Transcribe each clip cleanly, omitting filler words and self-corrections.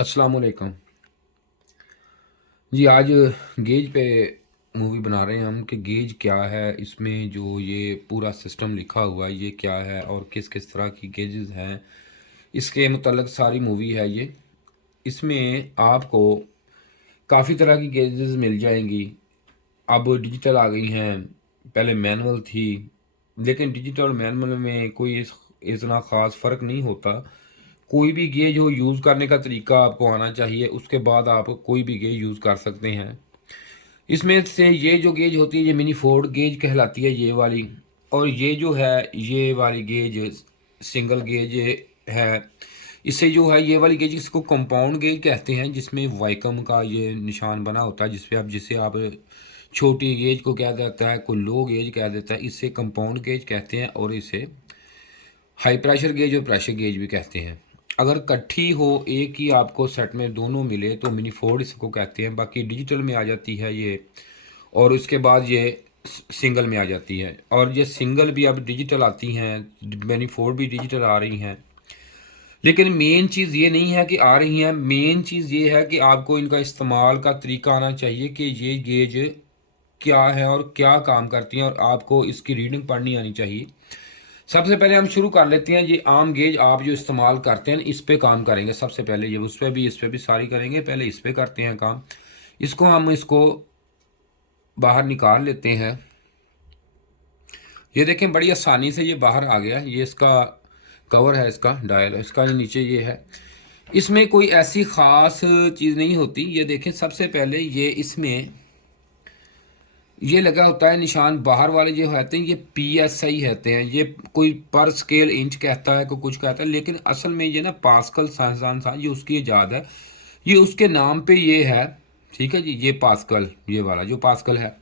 अस्सलाम वालेकुम। जी, आज गेज पे मूवी बना रहे हैं हम कि गेज क्या है, इसमें जो ये पूरा सिस्टम लिखा हुआ है ये क्या है और किस किस तरह की गेजेस हैं, इसके मुतल्लिक़ सारी मूवी है ये। इसमें आपको काफ़ी तरह की गेजेस मिल जाएंगी। अब डिजिटल आ गई हैं, पहले मैनुअल थी, लेकिन डिजिटल और मैनुअल में कोई इतना ख़ास फ़र्क नहीं होता। कोई भी गेज हो, यूज़ करने का तरीका आपको आना चाहिए, उसके बाद आप कोई भी गेज यूज़ कर सकते हैं। इसमें से ये जो गेज होती है ये मिनी फोर्ड गेज कहलाती है, ये वाली। और ये जो है ये वाली गेज सिंगल गेज है। इससे जो है ये वाली गेज इसको कंपाउंड गेज कहते हैं, जिसमें वाइकम का ये निशान बना होता है, जिसे आप छोटी गेज को कह देता है, कोई लो गेज कह देता है, इससे कंपाउंड गेज कहते हैं। और इसे हाई प्रेशर गेज और प्रेशर गेज भी कहते हैं। अगर इकट्ठी हो, एक ही आपको सेट में दोनों मिले तो मिनी फोर्ड इसको कहते हैं। बाकी डिजिटल में आ जाती है ये, और उसके बाद ये सिंगल में आ जाती है। और ये सिंगल भी अब डिजिटल आती हैं, मिनी फोर्ड भी डिजिटल आ रही हैं। लेकिन मेन चीज़ ये नहीं है कि आ रही हैं, मेन चीज़ ये है कि आपको इनका इस्तेमाल का तरीका आना चाहिए कि ये गेज क्या है और क्या काम करती हैं, और आपको इसकी रीडिंग पढ़नी आनी चाहिए। सबसे पहले हम शुरू कर लेते हैं। ये आम गेज आप जो इस्तेमाल करते हैं इस पे काम करेंगे। सबसे पहले ये उस पर भी इस पे भी सारी करेंगे, पहले इस पे करते हैं काम। इसको बाहर निकाल लेते हैं। ये देखें बड़ी आसानी से ये बाहर आ गया। ये इसका कवर है, इसका डायल, इसका नीचे ये है। इसमें कोई ऐसी ख़ास चीज़ नहीं होती। ये देखें सबसे पहले ये इसमें ये लगा होता है निशान। बाहर वाले जो होते हैं ये PSI होते हैं। ये कोई पर स्केल इंच कहता है, कोई कुछ कहता है, लेकिन असल में ये ना पास्कल साइंसदान था, ये उसकी ईजाद है, ये उसके नाम पे ये है। ठीक है जी, ये पास्कल, ये वाला जो पास्कल है।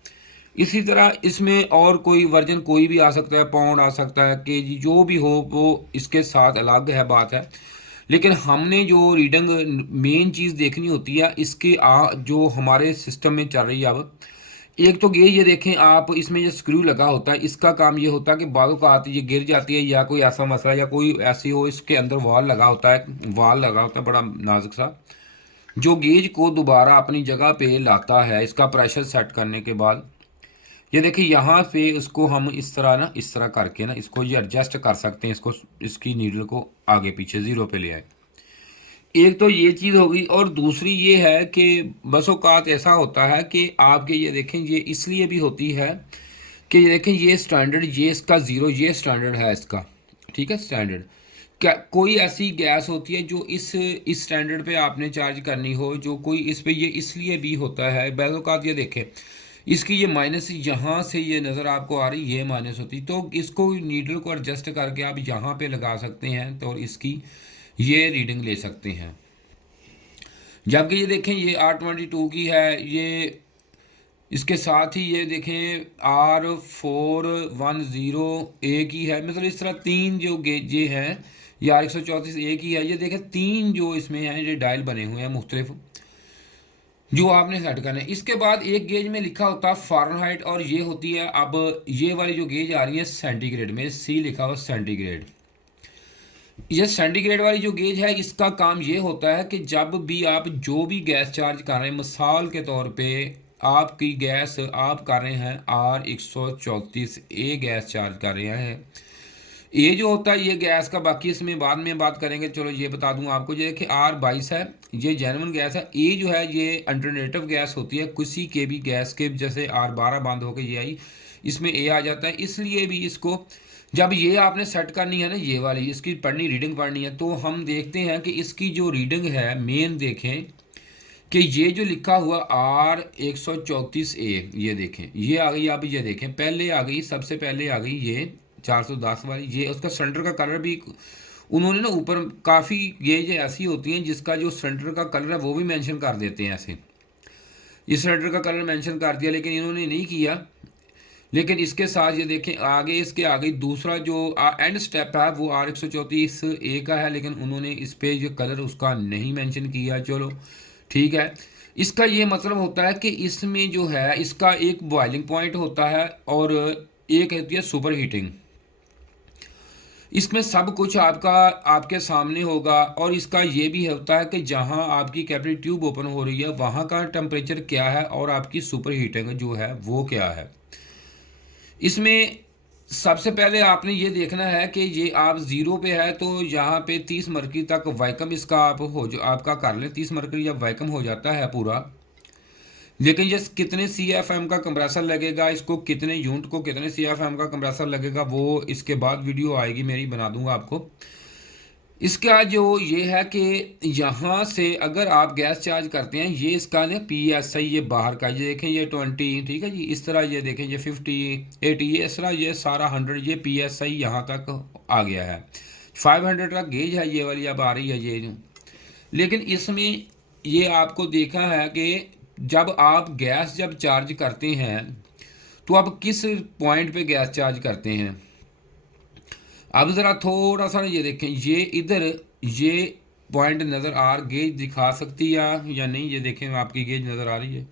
इसी तरह इसमें और कोई वर्जन कोई भी आ सकता है, पाउंड आ सकता है, केजी, जो भी हो वो इसके साथ अलग है बात है। लेकिन हमने जो रीडिंग मेन चीज़ देखनी होती है इसके जो हमारे सिस्टम में चल रही है अब। एक तो ये देखें आप, इसमें जो स्क्रू लगा होता है इसका काम ये होता है कि बालों का हाथ ये गिर जाती है या कोई ऐसा मसला या कोई ऐसी हो, इसके अंदर वाल लगा होता है, वाल लगा होता है बड़ा नाजुक सा, जो गेज को दोबारा अपनी जगह पे लाता है इसका प्रेशर सेट करने के बाद। ये देखिए यहाँ पे इसको हम इस तरह करके ना इसको ये एडजस्ट कर सकते हैं, इसको इसकी नीडल को आगे पीछे ज़ीरो पे ले आए। एक तो ये चीज़ हो गई, और दूसरी ये है कि बस औक़ात ऐसा होता है कि आपके ये देखें ये इसलिए भी होती है कि ये देखें ये स्टैंडर्ड, ये इसका ज़ीरो, ये स्टैंडर्ड है इसका। ठीक है, स्टैंडर्ड क्या कोई ऐसी गैस होती है जो इस स्टैंडर्ड पे आपने चार्ज करनी हो, जो कोई इस पे, ये इसलिए भी होता है। बैज़ औक़ात ये देखें इसकी ये माइनस यहाँ से ये नज़र आपको आ रही, ये माइनस होती, तो इसको नीडल को एडजस्ट करके आप यहाँ पे लगा सकते हैं तो इसकी ये रीडिंग ले सकते हैं। जबकि ये देखें ये R22 की है, ये इसके साथ ही ये देखें R410A की है। मतलब इस तरह तीन जो गेजे हैं, ये R134A की है। ये देखें तीन जो इसमें हैं ये डायल बने हुए हैं मुख्तलिफ, जो आपने सेट करना है। इसके बाद एक गेज में लिखा होता है फ़ारेनहाइट, और ये होती है, अब ये वाली जो गेज आ रही है सेंटीग्रेड में, C लिखा हुआ सेंटीग्रेड। ये सेंटीग्रेड वाली जो गेज है इसका काम ये होता है कि जब भी आप जो भी गैस चार्ज कर रहे हैं, मिसाल के तौर पे आपकी गैस आप कर रहे हैं R134A गैस चार्ज कर रहे हैं, ये जो होता है ये गैस का, बाकी इसमें बाद में बात करेंगे। चलो ये बता दूं आपको, ये देखिए R22 है, ये जेन्युइन गैस है। ए जो है ये अल्टरनेटिव गैस होती है, किसी के भी गैस के, जैसे R12 बंद होकर ये आई, इसमें ए आ जाता है। इसलिए भी इसको जब ये आपने सेट करनी है ना, ये वाली इसकी पढ़नी, रीडिंग पढ़नी है, तो हम देखते हैं कि इसकी जो रीडिंग है मेन देखें कि ये जो लिखा हुआ R134A, ये देखें ये आ गई। अब ये देखें पहले आ गई, सबसे पहले आ गई ये 410 वाली। ये उसका सेंटर का कलर भी उन्होंने ना ऊपर काफ़ी गेज ऐसी होती हैं जिसका जो सेंटर का कलर है वो भी मेंशन कर देते हैं ऐसे। इस सेंटर का कलर मेंशन कर दिया, लेकिन इन्होंने नहीं किया। लेकिन इसके साथ ये देखें आगे, इसके आगे दूसरा जो एंड स्टेप है वो R134A का है, लेकिन उन्होंने इस पे जो कलर उसका नहीं मेंशन किया। चलो ठीक है। इसका ये मतलब होता है कि इसमें जो है इसका एक बॉइलिंग पॉइंट होता है और एक होती है सुपर हीटिंग। इसमें सब कुछ आपका आपके सामने होगा। और इसका ये भी होता है कि जहाँ आपकी कैपिलरी ट्यूब ओपन हो रही है वहाँ का टेम्परेचर क्या है और आपकी सुपर हीटिंग जो है वो क्या है। इसमें सबसे पहले आपने ये देखना है कि ये आप ज़ीरो पे है तो यहाँ पे 30 मरकरी तक वैक्यूम इसका आप हो जो आपका कर लें। 30 मरकरी जब वैक्यूम हो जाता है पूरा, लेकिन ये कितने CFM का कंप्रेसर लगेगा, इसको कितने यूनिट को कितने CFM का कंप्रेसर लगेगा, वो इसके बाद वीडियो आएगी मेरी, बना दूंगा आपको। इसका जो ये है कि यहाँ से अगर आप गैस चार्ज करते हैं, ये इसका ना PSI ये बाहर का, ये देखें ये 20, ठीक है जी, इस तरह ये देखें ये 50 80 ये इस तरह ये सारा 100 ये PSI यहाँ तक आ गया है। 500 का गेज है ये वाली अब आ रही है ये। लेकिन इसमें ये आपको देखा है कि जब आप गैस जब चार्ज करते हैं तो आप किस पॉइंट पे गैस चार्ज करते हैं। अब ज़रा थोड़ा सा ये देखें, ये इधर ये पॉइंट नज़र आ गेज दिखा सकती है या नहीं, ये देखें आपकी गेज नज़र आ रही है।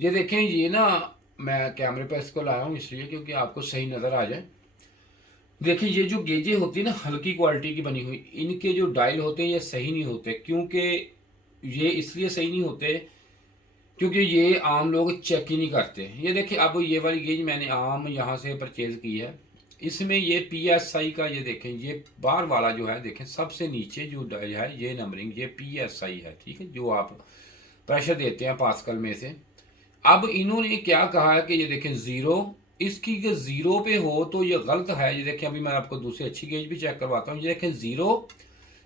ये देखें ये ना मैं कैमरे पर इसको लाया हूँ इसलिए क्योंकि आपको सही नज़र आ जाए। देखिए ये जो गेजें होती है ना हल्की क्वालिटी की बनी हुई, इनके जो डायल होते हैं ये सही नहीं होते। क्योंकि ये इसलिए सही नहीं होते क्योंकि ये आम लोग चेक ही नहीं करते। ये देखिए अब ये वाली गेज मैंने आम यहाँ से परचेज़ की है, इसमें ये PSI का ये देखें ये बाहर वाला जो है देखें सबसे नीचे जो डायल है ये नंबरिंग ये PSI है, ठीक है, जो आप प्रेशर देते हैं पास्कल में से। अब इन्होंने क्या कहा है कि ये देखें ज़ीरो, इसकी के ज़ीरो पे हो तो ये गलत है। ये देखें अभी मैं आपको दूसरी अच्छी गेज भी चेक करवाता हूँ। ये देखें ज़ीरो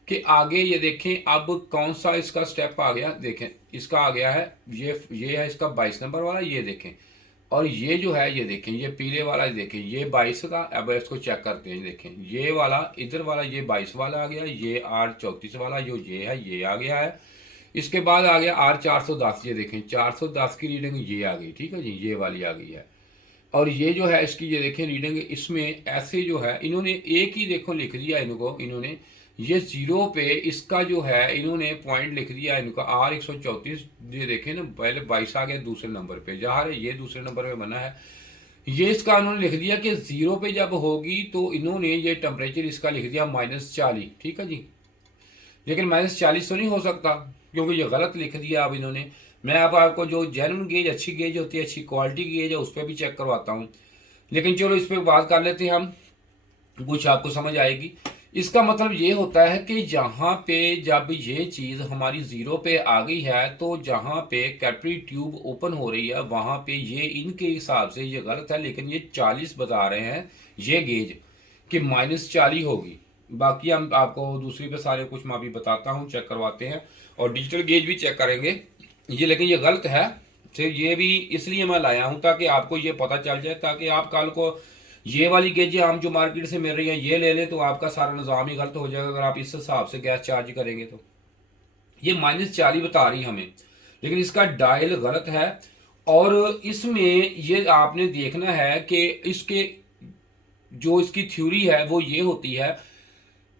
के आगे ये देखें अब कौन सा इसका स्टेप आ गया, देखें इसका आ गया है ये है इसका 22 नंबर वाला, ये देखें। और ये जो है ये देखें ये पीले वाला देखें ये 22 का। अब इसको चेक करते हैं, देखें ये वाला इधर वाला ये 22 वाला आ गया, ये R34 वाला जो ये है ये आ गया है। इसके बाद आ गया R410, ये देखें 410 की रीडिंग ये आ गई, ठीक है जी, ये वाली आ गई है। और ये जो है इसकी ये देखें रीडिंग इसमें ऐसे जो है इन्होंने एक ही देखो लिख दिया इनको, इन्होंने ये ज़ीरो पे इसका जो है इन्होंने पॉइंट लिख दिया इनका R134। ये देखें ना पहले 22 आ गया दूसरे नंबर पे, जहाँ ये दूसरे नंबर पे बना है, ये इसका उन्होंने लिख दिया कि ज़ीरो पे जब होगी तो इन्होंने ये टेम्परेचर इसका लिख दिया -40, ठीक है जी। लेकिन -40 तो नहीं हो सकता क्योंकि ये गलत लिख दिया अब इन्होंने। मैं अब आपको जो जेन्युइन गेज अच्छी गेज होती है अच्छी क्वालिटी की गेज है उस पर भी चेक करवाता हूँ। लेकिन चलो इस पर बात कर लेते हैं हम, कुछ आपको समझ आएगी। इसका मतलब ये होता है कि जहाँ पे जब ये चीज़ हमारी ज़ीरो पे आ गई है तो जहाँ पे कैपिलरी ट्यूब ओपन हो रही है वहाँ पे ये इनके हिसाब से ये गलत है, लेकिन ये 40 बता रहे हैं ये गेज कि -40 होगी। बाकी हम आपको दूसरी पे सारे कुछ मैं अभी बताता हूँ, चेक करवाते हैं और डिजिटल गेज भी चेक करेंगे ये। लेकिन ये गलत है, तो ये भी इसलिए मैं लाया हूँ ताकि आपको ये पता चल जाए, ताकि आप कल को ये वाली गेजें हम जो मार्केट से मिल रही हैं ये ले लें तो आपका सारा निज़ाम ही गलत हो जाएगा अगर आप इस हिसाब से गैस चार्ज करेंगे। तो ये -40 बता रही हमें, लेकिन इसका डायल गलत है। और इसमें ये आपने देखना है कि इसके जो इसकी थ्योरी है वो ये होती है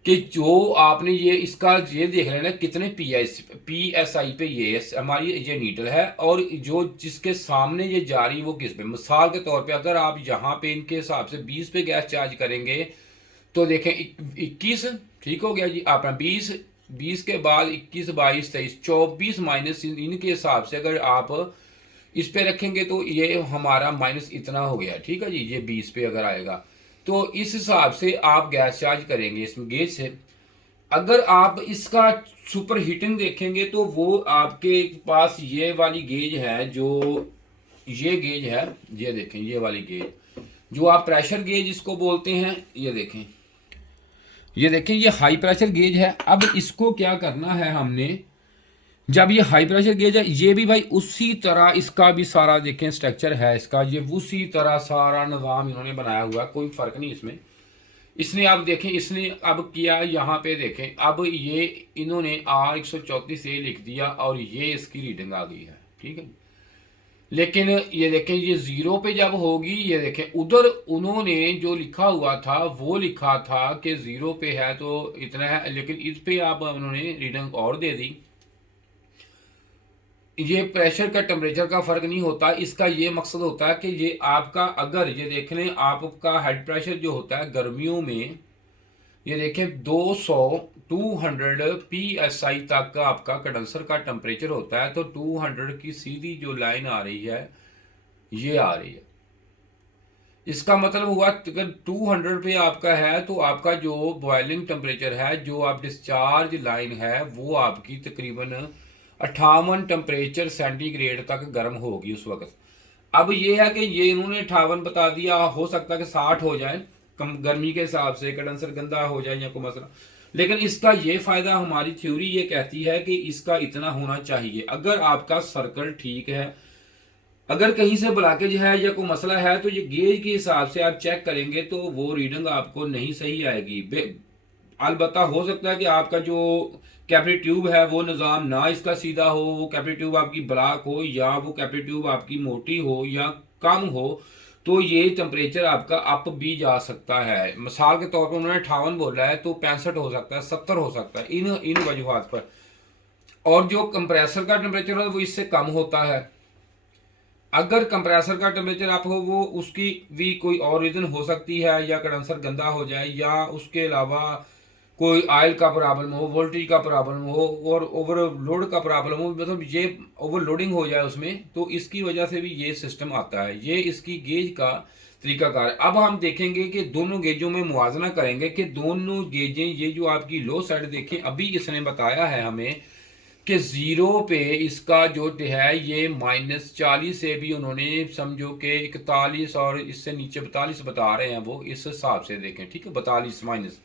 कि जो आपने ये इसका ये देख लेना कितने PSI पे ये हमारी ये नीडल है और जो जिसके सामने ये जा रही वो किस पे। मिसाल के तौर पे अगर आप यहाँ पे इनके हिसाब से 20 पे गैस चार्ज करेंगे तो देखें 21, ठीक हो गया जी आपका 20 के बाद 21 22 23 24 माइनस इनके हिसाब से अगर आप इस पे रखेंगे तो ये हमारा माइनस इतना हो गया, ठीक है जी, ये 20 पे अगर आएगा तो इस हिसाब से आप गैस चार्ज करेंगे इसमें गेज से। अगर आप इसका सुपर हीटिंग देखेंगे तो वो आपके पास ये वाली गेज है, जो ये गेज है ये देखें ये वाली गेज जो आप प्रेशर गेज इसको बोलते हैं, ये देखें ये हाई प्रेशर गेज है। अब इसको क्या करना है हमने, जब ये हाई प्रेशर गेज है ये भी भाई उसी तरह इसका भी सारा देखें स्ट्रक्चर है इसका, ये उसी तरह सारा निज़ाम इन्होंने बनाया हुआ है, कोई फ़र्क नहीं इसमें। इसने अब देखें इसने अब किया यहाँ पे देखें अब ये इन्होंने R134 ये लिख दिया और ये इसकी रीडिंग आ गई है, ठीक है। लेकिन ये देखें ये ज़ीरो पे जब होगी ये देखें उधर उन्होंने जो लिखा हुआ था वो लिखा था कि ज़ीरो पे है तो इतना है, लेकिन इस पे आप उन्होंने रीडिंग और दे दी। ये प्रेशर का टेम्परेचर का फर्क नहीं होता, इसका ये मकसद होता है कि ये आपका, अगर ये देख लें आपका हेड प्रेशर जो होता है गर्मियों में, ये देखें 200 200 PSI तक का आपका कंडेंसर का टेम्परेचर होता है। तो 200 की सीधी जो लाइन आ रही है ये आ रही है, इसका मतलब हुआ अगर 200 पे आपका है तो आपका जो बॉइलिंग टेम्परेचर है, जो आप डिस्चार्ज लाइन है, वो आपकी तकरीबन 58 टेम्परेचर सेंटीग्रेड तक गर्म होगी उस वक्त। अब ये है कि ये इन्होंने 58 बता दिया, हो सकता है कि 60 हो जाए कम गर्मी के हिसाब से, कंडेंसर गंदा हो जाए या कोई मसला। लेकिन इसका ये फायदा, हमारी थ्योरी ये कहती है कि इसका इतना होना चाहिए। अगर आपका सर्कल ठीक है, अगर कहीं से ब्लॉकेज है या कोई मसला है, तो ये गेज के हिसाब से आप चेक करेंगे तो वो रीडिंग आपको नहीं सही आएगी। अलबत्ता हो सकता है कि आपका जो कैपिलरी ट्यूब है वो निज़ाम ना इसका सीधा हो, वो कैपिलरी ट्यूब आपकी ब्लॉक हो, या वो कैपिलरी ट्यूब आपकी मोटी हो या कम हो, तो ये टेम्परेचर आपका अप भी जा सकता है। मिसाल के तौर पर उन्होंने 58 बोला है तो 65 हो सकता है, 70 हो सकता है, इन इन वजूहात पर। और जो कंप्रेसर का टेम्परेचर है वो इससे कम होता है। अगर कंप्रेसर का टेम्परेचर आप हो, वो उसकी भी कोई और रीज़न हो सकती है, या कंडेंसर गंदा हो जाए, या उसके अलावा कोई ऑयल का प्रॉब्लम हो, वोल्टेज का प्रॉब्लम हो, और ओवरलोड का प्रॉब्लम हो, मतलब ये ओवरलोडिंग हो जाए उसमें, तो इसकी वजह से भी ये सिस्टम आता है। ये इसकी गेज का तरीकाकार है। अब हम देखेंगे कि दोनों गेजों में मुआवजा करेंगे कि दोनों गेजें, ये जो आपकी लो साइड देखें, अभी इसने बताया है हमें कि जीरो पे इसका जो है ये -40 से भी उन्होंने समझो कि 41 और इससे नीचे 42 बता रहे हैं, वो इस हिसाब से देखें, ठीक है, 42 माइनस।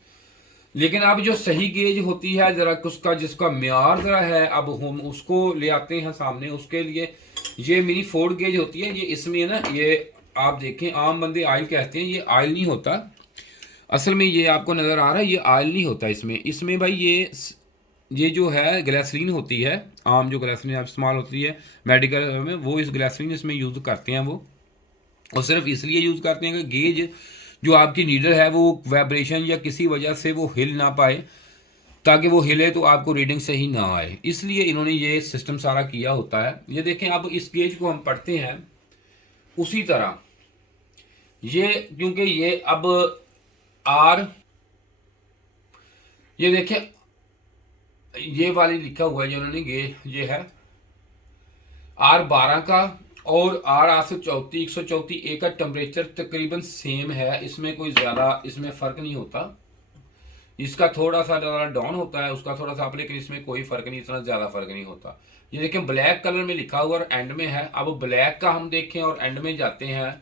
लेकिन अब जो सही गेज होती है जरा उसका, जिसका म्यार जरा है, अब हम उसको ले आते हैं सामने। उसके लिए ये मिनी फोर्ड गेज होती है, ये इसमें ना, ये आप देखें आम बंदे आयल कहते हैं, ये आयल नहीं होता असल में। ये आपको नज़र आ रहा है, ये आयल नहीं होता इसमें। इसमें भाई ये जो है ग्लिसरीन होती है, आम जो ग्लिसरीन आप इस्तेमाल होती है मेडिकल में, वो इस ग्लिसरीन इसमें यूज़ करते हैं वो। और सिर्फ इसलिए यूज़ करते हैं कि गेज जो आपकी नीडल है वो वाइब्रेशन या किसी वजह से वो हिल ना पाए, ताकि वो हिले तो आपको रीडिंग सही ना आए, इसलिए इन्होंने ये सिस्टम सारा किया होता है। ये देखें, अब इस गेज को हम पढ़ते हैं उसी तरह। ये क्योंकि ये अब आर, ये देखें ये वाली लिखा हुआ है जो उन्होंने, ये है R12 का और R834 134 एक का टेम्परेचर तकरीबन सेम है, इसमें कोई ज़्यादा इसमें फ़र्क नहीं होता। इसका थोड़ा सा ज़्यादा डाउन होता है, उसका थोड़ा सा अप, लेकिन इसमें कोई फ़र्क नहीं, इतना ज़्यादा फ़र्क नहीं होता। ये देखें ब्लैक कलर में लिखा हुआ और एंड में है। अब ब्लैक का हम देखें और एंड में जाते हैं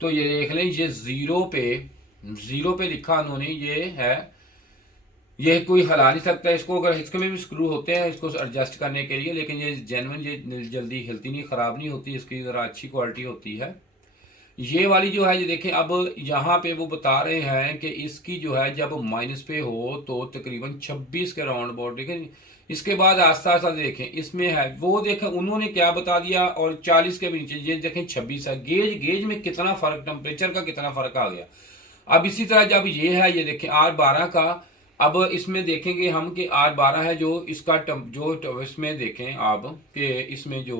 तो ये देख लें, ये ज़ीरो पे लिखा उन्होंने, ये है, ये कोई हिला नहीं सकता इसको। अगर इसके में भी स्क्रू होते हैं इसको एडजस्ट करने के लिए, लेकिन ये जेन्युइन, ये जल्दी हिलती नहीं, ख़राब नहीं होती, इसकी ज़रा अच्छी क्वालिटी होती है। ये वाली जो है, ये देखें, अब यहाँ पे वो बता रहे हैं कि इसकी जो है जब माइनस पे हो तो तकरीबन 26 के राउंड अबाउट, देखें इसके बाद आस्ता आस्ता देखें इसमें है, वो देखें उन्होंने क्या बता दिया, और 40 के भी नीचे ये देखें 26 है। गेज में कितना फ़र्क, टेम्परेचर का कितना फ़र्क आ गया। अब इसी तरह जब ये है, ये देखें R12 का, अब इसमें देखेंगे हम कि R12 है जो इसका जो इसमें देखें आप कि इसमें जो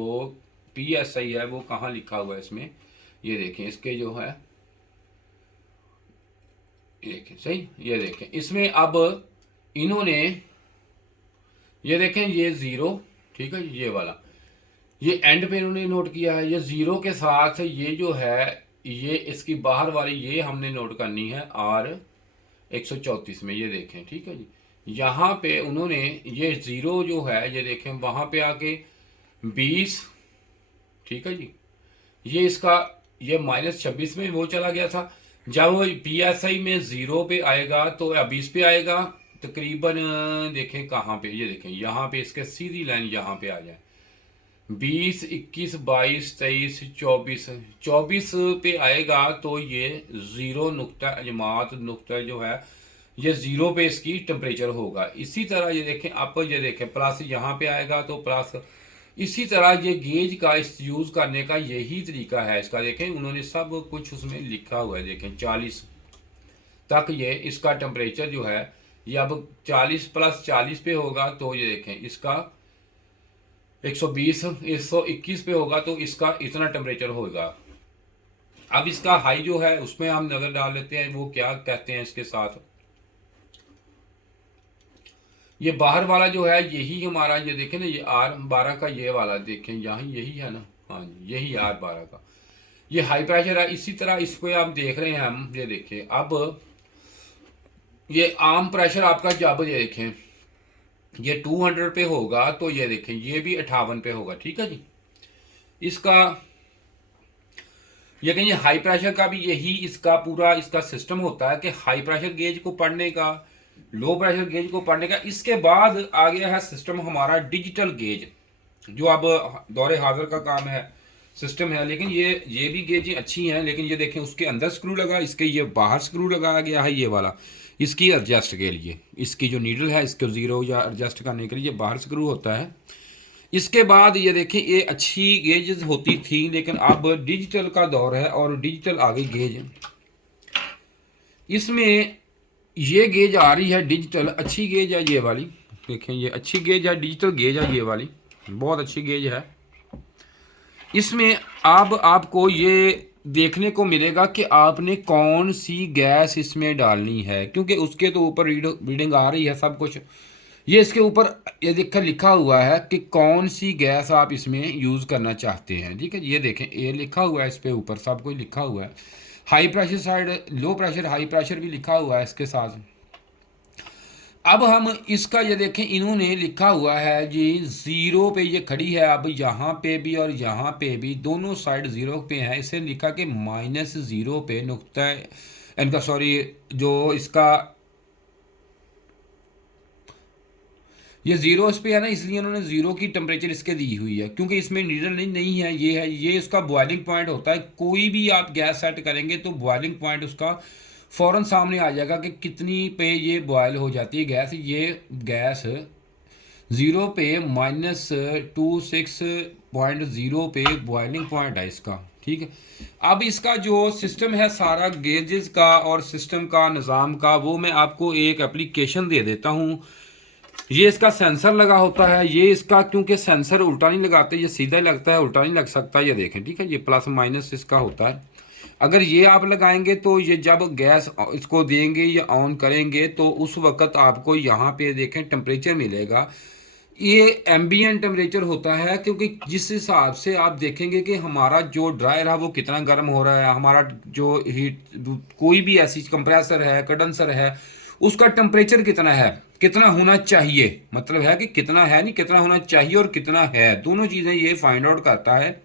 PSI है वो कहाँ लिखा हुआ है इसमें, ये देखें इसके जो है, ये देखें सही, ये देखें इसमें अब इन्होंने, ये देखें ये ज़ीरो, ठीक है, ये वाला ये एंड पे इन्होंने नोट किया है। ये ज़ीरो के साथ ये जो है, ये इसकी बाहर वाली ये हमने नोट करनी है R134 में, ये देखें, ठीक है जी। यहाँ पे उन्होंने ये ज़ीरो जो है, ये देखें वहाँ पे आके 20, ठीक है जी, ये इसका ये -26 में वो चला गया था। जब वो PSI में ज़ीरो पे आएगा तो 20 पे आएगा तकरीबन, देखें कहाँ पे, ये देखें यहाँ पे इसके सीधी लाइन यहाँ पे आ जाए, 20 21 22 23 24 24 पे आएगा तो ये ज़ीरो नुक्ता जमात नुक्ता जो है, ये ज़ीरो पे इसकी टेम्परेचर होगा। इसी तरह ये देखें, आप ये देखें प्लस यहाँ पे आएगा तो प्लस। इसी तरह ये गेज का इस यूज़ करने का यही तरीका है इसका। देखें उन्होंने सब कुछ उसमें लिखा हुआ है, देखें 40 तक ये इसका टेम्परेचर जो है, ये अब 40 + 40 पे होगा तो ये देखें इसका 120 121 पे होगा तो इसका इतना टेम्परेचर होगा। अब इसका हाई जो है उसमें हम नज़र डाल लेते हैं, वो क्या कहते हैं इसके साथ। ये बाहर वाला जो है यही हमारा, ये देखें ना, ये R12 का ये वाला देखें यहाँ, यही है ना, हाँ जी यही R12 का ये हाई प्रेशर है। इसी तरह इस पे आप देख रहे हैं हम, ये देखें अब ये आम प्रेशर आपका जब ये देखें ये 200 पे होगा तो ये देखें ये भी 58 पे होगा, ठीक है जी। इसका ये कहिए हाई प्रेशर का भी यही इसका पूरा इसका सिस्टम होता है कि हाई प्रेशर गेज को पढ़ने का, लो प्रेशर गेज को पढ़ने का। इसके बाद आ गया है सिस्टम हमारा डिजिटल गेज, जो अब दौरे हाजिर का काम है, सिस्टम है। लेकिन ये भी गेजें अच्छी हैं, लेकिन ये देखें उसके अंदर स्क्रू लगा, इसके ये बाहर स्क्रू लगाया गया है, ये वाला इसकी एडजस्ट के लिए, इसकी जो नीडल है इसको ज़ीरो या एडजस्ट करने के लिए बाहर स्क्रू होता है। इसके बाद ये देखें ये अच्छी गेज होती थी, लेकिन अब डिजिटल का दौर है और डिजिटल आ गई गेज। इसमें ये गेज आ रही है डिजिटल, अच्छी गेज है ये वाली, देखें ये अच्छी गेज है, डिजिटल गेज है ये वाली, बहुत अच्छी गेज है। इसमें अब आपको ये देखने को मिलेगा कि आपने कौन सी गैस इसमें डालनी है, क्योंकि उसके तो ऊपर रीडिंग आ रही है सब कुछ। ये इसके ऊपर ये देखकर लिखा हुआ है कि कौन सी गैस आप इसमें यूज़ करना चाहते हैं, ठीक है। ये देखें ये लिखा हुआ है, इस पे ऊपर सब कुछ लिखा हुआ है। High pressure side, low pressure, high pressure भी लिखा हुआ है इसके साथ। अब हम इसका ये देखें इन्होंने लिखा हुआ है जी ज़ीरो पे ये खड़ी है, अब यहाँ पे भी और यहाँ पे भी दोनों साइड ज़ीरो पे हैं। इसे लिखा कि -0 पे नुक्ता इनका, सॉरी जो इसका ये ज़ीरो इस पे है ना, इसलिए उन्होंने ज़ीरो की टेम्परेचर इसके दी हुई है, क्योंकि इसमें नीडल नहीं है, ये है, ये इसका बॉइलिंग पॉइंट होता है। कोई भी आप गैस सेट करेंगे तो बॉइलिंग पॉइंट उसका फ़ौरन सामने आ जाएगा कि कितनी पे ये बॉयल हो जाती है गैस। ये गैस ज़ीरो पे -26.0 पे बॉइलिंग पॉइंट है इसका, ठीक है। अब इसका जो सिस्टम है सारा गेजेस का और सिस्टम का निज़ाम का, वो मैं आपको एक एप्लीकेशन दे देता हूँ। ये इसका सेंसर लगा होता है, ये इसका क्योंकि सेंसर उल्टा नहीं लगाते, ये सीधा ही लगता है, उल्टा नहीं लग सकता, ये देखें, ठीक है। ये प्लस माइनस इसका होता है। अगर ये आप लगाएंगे तो ये जब गैस इसको देंगे या ऑन करेंगे तो उस वक्त आपको यहाँ पे देखें टेम्परेचर मिलेगा। ये एम्बिएंट टेम्परेचर होता है, क्योंकि जिस हिसाब से आप देखेंगे कि हमारा जो ड्रायर है वो कितना गर्म हो रहा है, हमारा जो हीट कोई भी ऐसी कंप्रेसर है, कंडेंसर है, उसका टेम्परेचर कितना है, कितना होना चाहिए, मतलब है कि कितना है नहीं, कितना होना चाहिए और कितना है, दोनों चीज़ें ये फाइंड आउट करता है।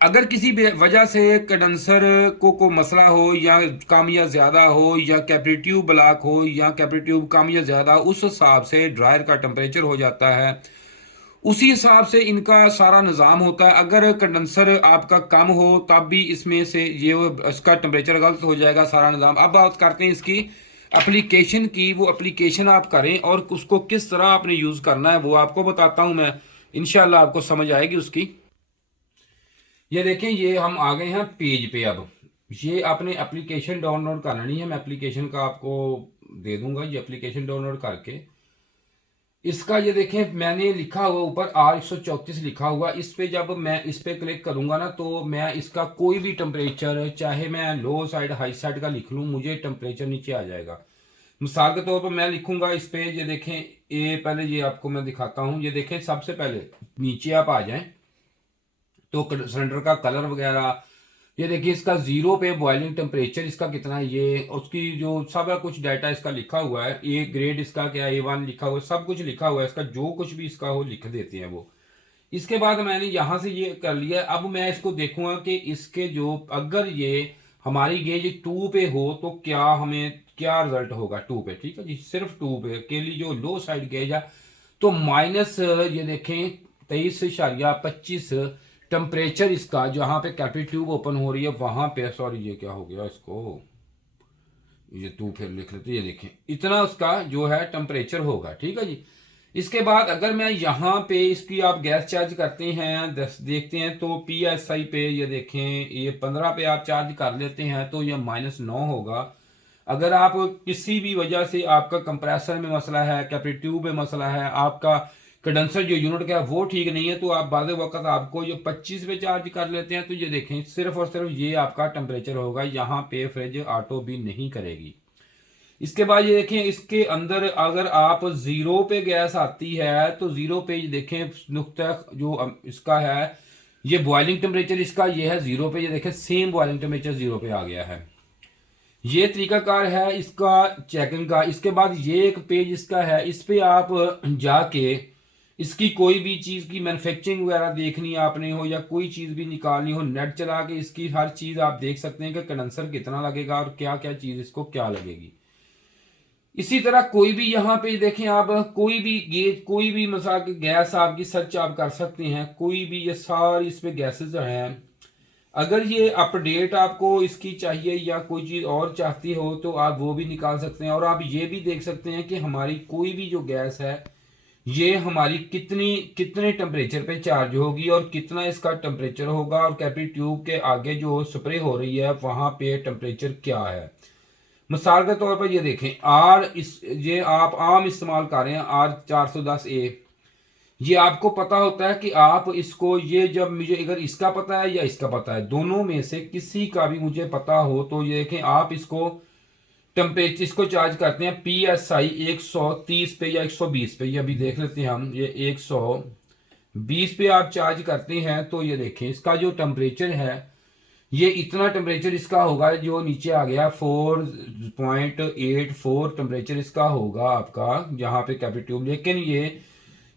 अगर किसी वजह से कंडेंसर को मसला हो, या कम या ज़्यादा हो, या कैपेसिटिव ब्लॉक हो, या कैपेसिटिव कम या ज़्यादा, उस हिसाब से ड्रायर का टेम्परेचर हो जाता है, उसी हिसाब से इनका सारा निज़ाम होता है। अगर कंडेंसर आपका कम हो तब भी इसमें से ये इसका टेम्परेचर गलत हो जाएगा, सारा निज़ाम। अब बात करते हैं इसकी एप्लीकेशन की, वो एप्लीकेशन आप करें और उसको किस तरह आपने यूज़ करना है वो आपको बताता हूँ मैं, इंशाल्लाह आपको समझ आएगी उसकी। ये देखें ये हम आ गए हैं पेज पे। अब ये आपने एप्लीकेशन डाउनलोड करना नहीं है, मैं एप्लीकेशन का आपको दे दूंगा, ये एप्लीकेशन डाउनलोड करके इसका ये देखें मैंने लिखा हुआ ऊपर R134 लिखा हुआ, इस पे जब मैं इस पे क्लिक करूंगा ना तो मैं इसका कोई भी टेम्परेचर, चाहे मैं लो साइड हाई साइड का लिख लूँ, मुझे टेम्परेचर नीचे आ जाएगा। मिसाल के तौर पर मैं लिखूंगा इस पे, ये देखें ये पहले ये आपको मैं दिखाता हूँ। ये देखें सबसे पहले नीचे आप आ जाएं तो सिलेंडर का कलर वगैरह, ये देखिए इसका ज़ीरो पे बॉइलिंग टेम्परेचर इसका कितना है, ये उसकी जो सब कुछ डाटा इसका लिखा हुआ है, ये ग्रेड इसका क्या है, A1 लिखा हुआ है, सब कुछ लिखा हुआ है इसका, जो कुछ भी इसका हो लिख देते हैं वो। इसके बाद मैंने यहाँ से ये कर लिया। अब मैं इसको देखूंगा कि इसके जो अगर ये हमारी गेज 2 पे हो तो क्या हमें क्या रिजल्ट होगा 2 पे, ठीक है जी, सिर्फ 2 पे के लिए जो लो साइड गेज है तो माइनस ये देखें 23.25 टेम्परेचर इसका, जहाँ पे कैपिटल ट्यूब ओपन हो रही है वहां पे, सॉरी ये क्या हो गया इसको, ये 2 फिर लिख लेते, ये देखें इतना उसका जो है टेम्परेचर होगा, ठीक है जी। इसके बाद अगर मैं यहाँ पे इसकी आप गैस चार्ज करते हैं देखते हैं तो PSI पे ये देखें ये 15 पे आप चार्ज कर लेते हैं तो ये -9 होगा। अगर आप किसी भी वजह से आपका कंप्रेसर में मसला है, कैपेसिटिव में मसला है, आपका कंडेंसर जो यूनिट का है वो ठीक नहीं है, तो आप बाद वक्त आपको जो 25 पे चार्ज कर लेते हैं, तो ये देखें सिर्फ और सिर्फ ये आपका टेम्परेचर होगा, यहाँ पे फ्रिज ऑटो भी नहीं करेगी। इसके बाद ये देखें इसके अंदर अगर आप 0 पे गैस आती है तो 0 पे ये देखें नुक्ता जो इसका है, ये बॉइलिंग टेम्परेचर इसका ये है 0 पे, ये देखें सेम बॉइलिंग टेम्परेचर 0 पे आ गया है। ये तरीकाकार है इसका चेकिंग का। इसके बाद ये एक पेज इसका है, इस पे आप जाके इसकी कोई भी चीज़ की मैन्युफैक्चरिंग वगैरह देखनी आपने हो या कोई चीज़ भी निकालनी हो, नेट चला के इसकी हर चीज़ आप देख सकते हैं कि कंडेंसर कितना लगेगा और क्या क्या चीज़ इसको क्या लगेगी। इसी तरह कोई भी यहाँ पे देखें आप कोई भी गेज कोई भी मसा की गैस आपकी सर्च आप कर सकते हैं, कोई भी ये सारी इस पे गैसेज हैं। अगर ये अपडेट आपको इसकी चाहिए या कोई चीज़ और चाहती हो तो आप वो भी निकाल सकते हैं। और आप ये भी देख सकते हैं कि हमारी कोई भी जो गैस है ये हमारी कितने टेम्परेचर पे चार्ज होगी और कितना इसका टेम्परेचर होगा, और कैपिलरी ट्यूब के आगे जो स्प्रे हो रही है वहाँ पे टेम्परेचर क्या है। मिसाल के तौर पर ये देखें ये आप आम इस्तेमाल कर रहे हैं R410A, ये आपको पता होता है कि आप इसको ये जब मुझे अगर इसका पता है या इसका पता है, दोनों में से किसी का भी मुझे पता हो तो ये देखें आप इसको टेम्परेचर इसको चार्ज करते हैं PSI 130 पे या 120 पे, ये अभी देख लेते हैं हम, ये 120 पे आप चार्ज करते हैं तो ये देखें इसका जो टेम्परेचर है ये इतना टेम्परेचर इसका होगा जो नीचे आ गया 4.84 टेम्परेचर इसका होगा आपका यहाँ पे कैपिलरी ट्यूब। लेकिन ये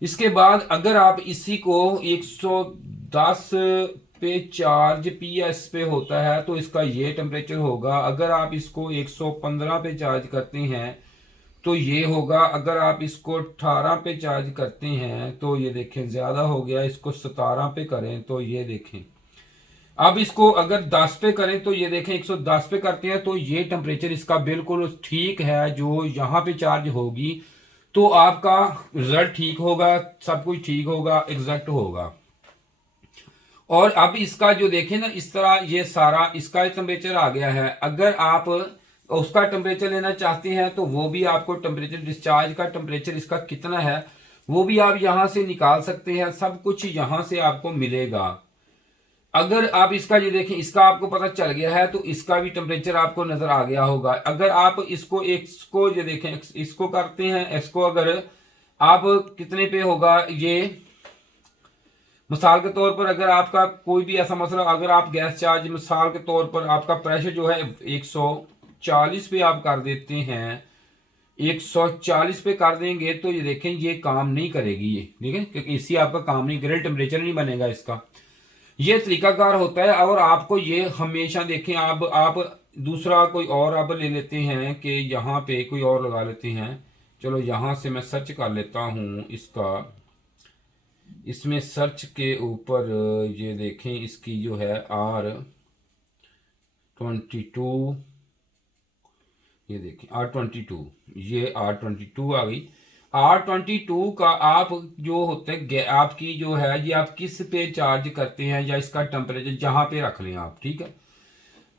इसके बाद अगर आप इसी को 110 पे चार्ज PS पे होता है तो इसका ये टेम्परेचर होगा। अगर आप इसको 115 पे चार्ज करते हैं तो ये होगा। अगर आप इसको 18 पे चार्ज करते हैं तो ये देखें ज़्यादा हो गया, इसको 17 पे करें तो ये देखें। अब इसको अगर 10 पे करें तो ये देखें 110 पे करते हैं तो ये टेम्परेचर इसका बिल्कुल ठीक है जो यहाँ पे चार्ज होगी, तो आपका रिजल्ट ठीक होगा, सब कुछ ठीक होगा, एग्जैक्ट होगा। और अब इसका जो देखें ना इस तरह ये सारा इसका टेम्परेचर आ गया है। अगर आप उसका टेम्परेचर लेना चाहते हैं तो वो भी आपको टेम्परेचर डिस्चार्ज का टेम्परेचर इसका कितना है वो भी आप यहां से निकाल सकते हैं, सब कुछ यहां से आपको मिलेगा। अगर आप इसका ये देखें इसका आपको पता चल गया है तो इसका भी टेम्परेचर आपको नजर आ गया होगा। अगर आप इसको ये देखें इसको करते हैं, इसको अगर आप कितने पे होगा ये, मिसाल के तौर पर अगर आपका कोई भी ऐसा मसला, अगर आप गैस चार्ज मिसाल के तौर पर आपका प्रेशर जो है 140 पे आप कर देते हैं, 140 पे कर देंगे तो ये देखें ये काम नहीं करेगी, ये देखें क्योंकि इसी आपका काम नहीं, ग्रिल टेम्परेचर नहीं बनेगा इसका। ये तरीकाकार होता है। और आपको ये हमेशा देखें आप दूसरा कोई और अब ले लेते हैं कि यहाँ पे कोई और लगा लेते हैं। चलो यहाँ से मैं सर्च कर लेता हूँ इसका, इसमें सर्च के ऊपर ये देखें इसकी जो है R22, ये देखें R22, ये R22 आ गई। R22 का आप जो होते हैं आपकी जो है ये आप किस पे चार्ज करते हैं या इसका टेम्परेचर जहां पे रख लें आप, ठीक है।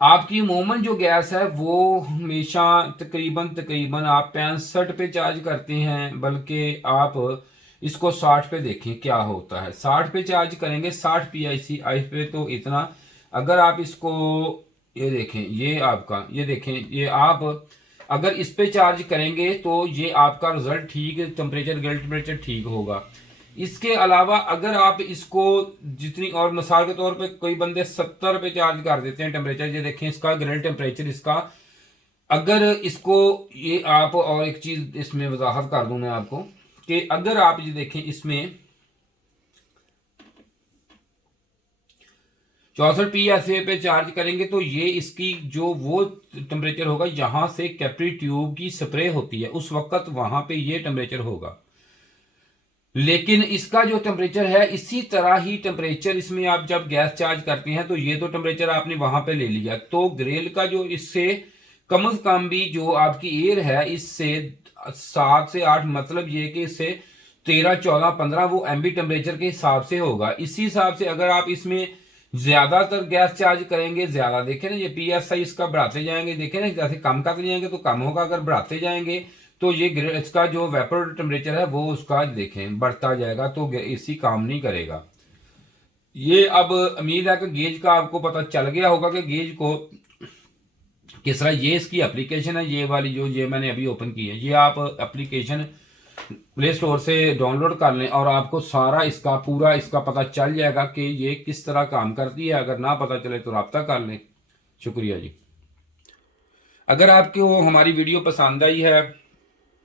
आपकी मोमन जो गैस है वो हमेशा तकरीबन आप 65 पे चार्ज करते हैं, बल्कि आप इसको 60 पे देखें क्या होता है। 60 पे चार्ज करेंगे, 60 PSI पे तो इतना। अगर आप इसको ये देखें ये आपका ये देखें ये आप अगर इस पे चार्ज करेंगे तो ये आपका रिजल्ट ठीक टेम्परेचर ग्रिल टेम्परेचर ठीक होगा। इसके अलावा अगर आप इसको जितनी और मिसाल के तौर पे कोई बंदे 70 पे चार्ज कर देते हैं टेम्परेचर, ये देखें इसका ग्रिल टेम्परेचर इसका, अगर इसको ये आप और एक चीज इसमें वजाहत कर दूं मैं आपको कि अगर आप ये देखें इसमें 64 PSI पे चार्ज करेंगे तो ये इसकी जो वो टेम्परेचर होगा यहां से कैपिलरी ट्यूब की स्प्रे होती है उस वक्त वहां पे ये टेम्परेचर होगा। लेकिन इसका जो टेम्परेचर है इसी तरह ही टेम्परेचर इसमें आप जब गैस चार्ज करते हैं तो ये तो टेम्परेचर आपने वहां पे ले लिया, तो ग्रिल का जो इससे कम से कम भी जो आपकी एयर है इससे 7 से 8 मतलब ये कि इससे 13 14 15 वो एमबी टेम्परेचर के हिसाब से होगा। इसी हिसाब से अगर आप इसमें ज्यादातर गैस चार्ज करेंगे ज्यादा, देखें ना ये PSI इसका बढ़ाते जाएंगे, देखें ना जैसे कम करते जाएंगे तो कम होगा, अगर बढ़ाते जाएंगे तो ये इसका जो वेपर टेम्परेचर है वो उसका देखें बढ़ता जाएगा, तो एसी काम नहीं करेगा। ये अब उम्मीद है कि गेज का आपको पता चल गया होगा कि गेज को किस तरह, ये इसकी एप्लीकेशन है, ये वाली जो ये मैंने अभी ओपन की है, ये आप एप्लीकेशन प्ले स्टोर से डाउनलोड कर लें और आपको सारा इसका पूरा इसका पता चल जाएगा कि ये किस तरह काम करती है। अगर ना पता चले तो रब्ता कर लें। शुक्रिया जी। अगर आपको हमारी वीडियो पसंद आई है,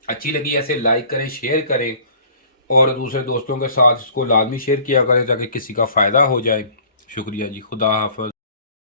अच्छी लगी, ऐसे लाइक करें, शेयर करें और दूसरे दोस्तों के साथ इसको लाजमी शेयर किया करें ताकि किसी का फ़ायदा हो जाए। शुक्रिया जी। खुदा हाफ़िज़।